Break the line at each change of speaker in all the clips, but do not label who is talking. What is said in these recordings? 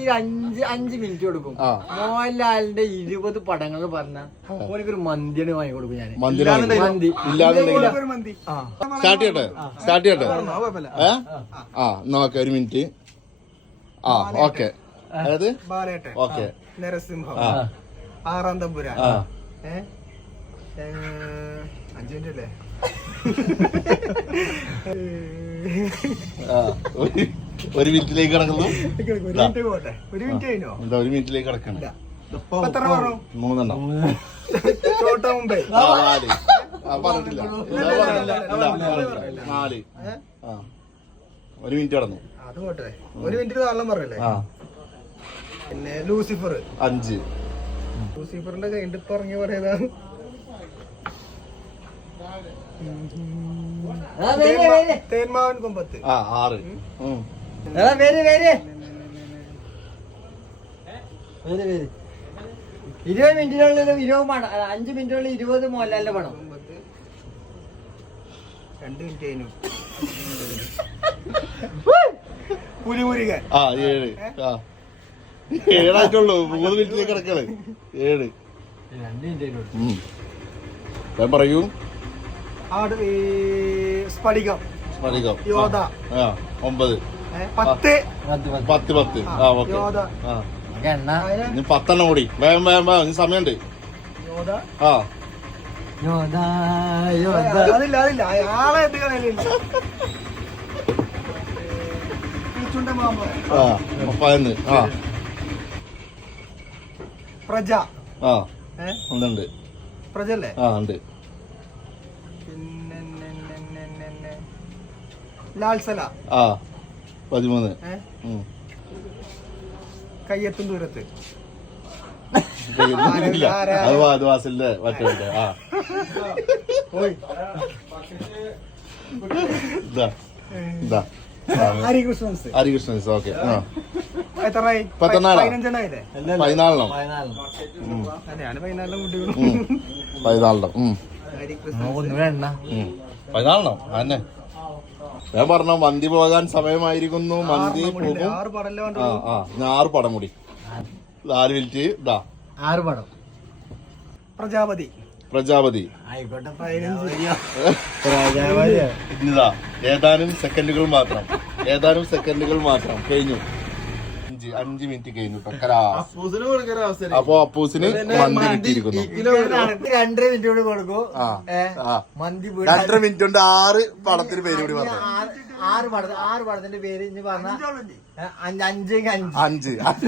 ഈ അഞ്ച് അഞ്ച് മിനിറ്റ് കൊടുക്കും. മോഹൻലാലിന്റെ ഇരുപത് പടങ്ങൾ പറഞ്ഞ ഓനക്കൊരു മന്തിയാണ് വാങ്ങി കൊടുക്കും ഞാൻ മന്തി.
ഇല്ലാന്നുണ്ടെങ്കിൽ സ്റ്റാർട്ട് ചെയ്യട്ടെ? സ്റ്റാർട്ട് ചെയ്യട്ടെ? ഏ? ആ നോക്ക ഒരു മിനിറ്റ് ആ ഓക്കെ. അതായത്? ഓക്കെ.
നരസിംഹ. ആറാം തമ്പുരാൻ. അഞ്ച് മിനിറ്റ് അല്ലേ?
ആ. ഒരു- മിനിറ്റിലേക്ക് കിടക്കുന്നു.
ഒരു മിനിറ്റ് കഴിഞ്ഞോ?
എന്താ ഒരു മിനിറ്റിലേക്ക് കിടക്കണം?
ഇല്ല. ഇപ്പൊ എത്ര പറഞ്ഞു
മൂന്നെണ്ണം.
ചോട്ട മുമ്പേ.
ആ, നാല്. പറഞ്ഞിട്ടില്ല. നാല്. ആ. ഒരു മിനിറ്റ് കടന്നു.
അത് പോട്ടെ. ഒരു മിനിറ്റ് താളം പറയല്ലേ?
ആ.
പിന്നെ ലൂസിഫർ.
അഞ്ച്.
ലൂസിഫറിന്റെ
ആ, വരെ, വരെ.
തേന്മാവൻ കൊമ്പത്ത്.
ആ ആറ്.
വരെ, വരെ. വരെ, വരെ. ഇരുപത് മിനിറ്റിനുള്ളിൽ ഇരുപത് പണം അഞ്ചു മിനിറ്റിനുള്ളിൽ ഇരുപത് മോഹൻലാലിന്റെ പണം
രണ്ട് മിനിറ്റ് പുലിമുരുകൻ
ആ ഏഴ്. ആ. ഏഴായിട്ടുള്ളൂ. മൂന്ന് മിനിറ്റിലേക്ക് കിടക്കണേ. ഏഴ്. ഞാൻ പറയൂ.
സ്ഫടികം.
ഒമ്പത്.
പത്ത്.
പത്ത് പത്ത്. ആ ഓക്കെ. ഇനി പത്തെണ്ണം കൂടി. വേഗം വേഗം വേഗം. ഇനി സമയമുണ്ട്. ആ.
യോദാ, യോദാ.
അതില്ല അതില്ല ആളെ എന്ത് കളയിലില്ല. കിളിച്ചുണ്ട മാമ്പ
ആ പതിനൊന്ന് ആ.
പ്രജ.
ആ.
ഏ?
ഒന്നുണ്ട്
പ്രജ അല്ലേ
ആ ഉണ്ട്.
പിന്നെ. ലാൽസല.
ആ. പതിമൂന്ന്.
കയ്യെത്തും ദൂരത്ത്.
അത് അത് മറ്റേ ആ.
ഹരികൃഷ്ണൻസ്.
ഓക്കെ. പതിനാലെണ്ണം.
പതിനാലെണ്ണം.
കുട്ടികളും
ഞാൻ പറഞ്ഞ മന്തി പോകാൻ സമയമായിരിക്കുന്നു. മന്തി പോകും.
ആറ്
ആ ആ ഞാൻ ആറ് പടം കൂടി നാല് മിനിറ്റ് ഇതാ.
ആറ് പടം.
പ്രജാപതി.
പ്രജാപതി.
ആയിക്കോട്ടെ
പതിനഞ്ച്.
പ്രജാപതി.
ഇതാ. ഏതാനും സെക്കൻഡുകൾ മാത്രം. ഏതാനും സെക്കൻഡുകൾ മാത്രം. കഴിഞ്ഞു. അഞ്ച് അഞ്ച് മിനിറ്റ് കഴിഞ്ഞു. അപ്പൊ അപ്പൂസിന് മന്തി കിട്ടിയിരിക്കുന്നു.
രണ്ടര മിനിറ്റ് കൂടി കൊടുക്കൂ.
ആ
ഏ,
ആ.
മന്തി വീട്
രണ്ടര മിനിറ്റ് കൊണ്ട് ആറ് പടത്തിന് പേര് കൂടി പറഞ്ഞു.
ആറ് പടം ആറ് പടത്തിന്റെ പേര് ഇനി പറഞ്ഞ അഞ്ച് അത്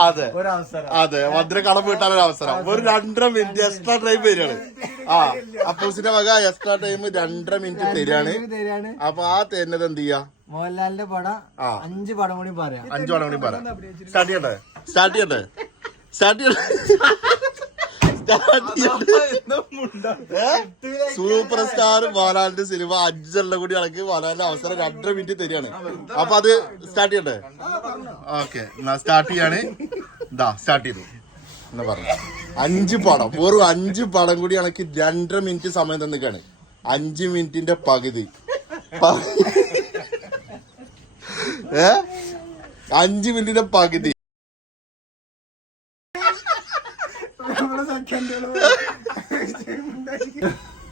അതെ
ഒരു അവസരം
അതെ. മധുര കടം വീട്ടാനൊരു അവസരം. ഒരു രണ്ടര മിനിറ്റ് എക്സ്ട്രാ ടൈം വരികയാണ് ആ അപ്പൂസിന്റെ വക എക്സ്ട്രാ ടൈം രണ്ടര മിനിറ്റ് തരികയാണ്. അപ്പൊ ആ തരുന്നത് എന്ത് ചെയ്യാ?
മോഹൻലാലിന്റെ പടം അഞ്ച് പടം കൂടി പറയാം.
അഞ്ച് പടം കൂടി പറയാം. സ്റ്റാർട്ട് ചെയ്യട്ടെ? സ്റ്റാർട്ട് ചെയ്യട്ടെ? സ്റ്റാർട്ട് ചെയ്യട്ടെ? സൂപ്പർ സ്റ്റാർ മോഹൻലാലിന്റെ സിനിമ അഞ്ചെണ്ണം കൂടി ഇളക്കി മോഹൻലാലിന്റെ അവസരം രണ്ടര മിനിറ്റ് തരികയാണ്. അപ്പൊ അത് സ്റ്റാർട്ട് ചെയ്യട്ടെ? ഓക്കെ എന്നാ സ്റ്റാർട്ട് ചെയ്യാണ്. ഇതാ സ്റ്റാർട്ട് ചെയ്തു. എന്ന് പറഞ്ഞു. അഞ്ച് പടം വെറും അഞ്ച് പടം കൂടി ഇളക്കി രണ്ടര മിനിറ്റ് സമയം തന്നിക്കാണ് അഞ്ച് മിനിറ്റിന്റെ പകുതി. ഏ? അഞ്ച് മിനിറ്റിന്റെ പകുതി.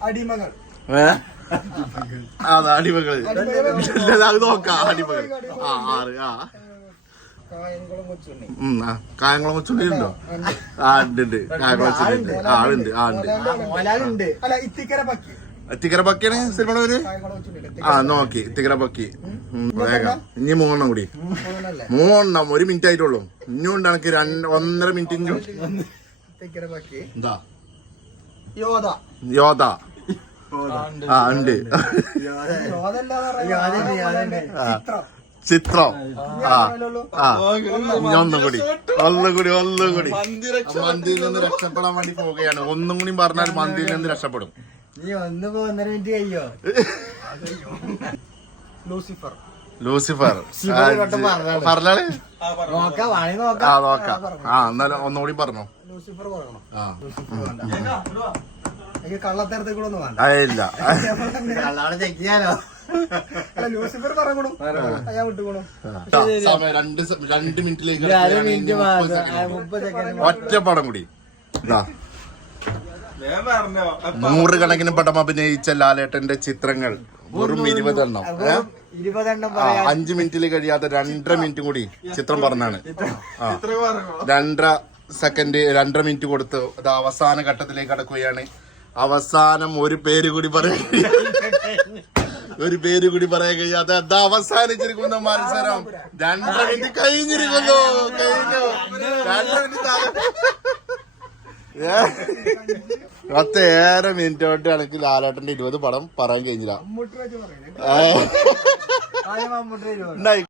അടിമകൾ.
അതാ അടിമകൾ. ഇല്ല, അത് നോക്കാം അടിമകൾ ആ ആറ് ആ.
കായംകുളം കൊച്ചുണ്ണി.
ഉണ്ടോ ആ. ഉണ്ട് ഉണ്ട്. കായംകുളം കൊച്ചുണ്ണി ഉണ്ട്. ആ ഉണ്ട് ആ ഉണ്ട്.
ഇത്തിക്കര പക്കി.
തിക്കര പക്കിയാണ് സിനിമയുടെ പേര്? ആ നോക്കി. ഇത്തിക്കര പക്കി. വേഗം. ഇനി മൂന്നെണ്ണം കൂടി. മൂന്നെണ്ണം. ഒരു മിനിറ്റ് ആയിട്ടുള്ളൂ ഇനിയും ഉണ്ട് എനിക്ക് രണ്ട് ഒന്നര മിനിറ്റ് എന്താ?
യോധ.
ആ ഉണ്ട്.
ചിത്രം.
ആ. ആ. ഒന്നും കൂടി ഒന്നും കൂടി ഒന്നും കൂടി മന്തിയിൽ നിന്ന് രക്ഷപ്പെടാൻ വേണ്ടി പോവുകയാണ്. ഒന്നും കൂടി പറഞ്ഞാൽ മന്തിയിൽ നിന്ന് രക്ഷപ്പെടും.
നീ ഒന്ന് പോ ഒന്നര മിനിറ്റ് കഴിയോ?
ലൂസിഫർ.
ലൂസിഫർ. പറഞ്ഞാൾ
നോക്കാം വാണി
ആ
നോക്കാം.
ആ എന്നാലും ഒന്നുകൂടി പറഞ്ഞോ.
ലൂസിഫർ പറയണം.
ആ.
കള്ളത്തരത്തിൽ കൂടെ ഒന്നും വേണ്ട.
ആ, ഇല്ല.
ലൂസിഫർ പറയണു ഞാൻ
രണ്ട് രണ്ട് മിനിറ്റിലേക്ക് ഒറ്റ പടം കൂടി. നൂറുകണക്കിന് പടം അഭിനയിച്ച ലാലേട്ടന്റെ ചിത്രങ്ങൾ. വെറും ഇരുപതെണ്ണം. അഞ്ചു
ഇരുപതെണ്ണം
മിനിറ്റിൽ കഴിയാത്ത രണ്ടര മിനിറ്റ് കൂടി ചിത്രം പറഞ്ഞാണ്. രണ്ടര സെക്കൻഡ് രണ്ടര മിനിറ്റ് കൊടുത്ത് അത് അവസാന ഘട്ടത്തിലേക്ക് കടക്കുകയാണ്. അവസാനം ഒരു പേര് കൂടി പറയാൻ ഒരു പേര് കൂടി പറയാൻ കഴിയാതെ അത് അവസാനിച്ചിരിക്കുന്ന മത്സരം. രണ്ടര മിനിറ്റ് കഴിഞ്ഞിരിക്കുന്നു. കഴിഞ്ഞു. രണ്ടര മിനിറ്റ് പത്തേറെ മിനിറ്റ് തൊട്ട് എനിക്ക് ലാലേട്ടന്റെ ഇരുപത് പടം പറയാൻ കഴിഞ്ഞില്ല.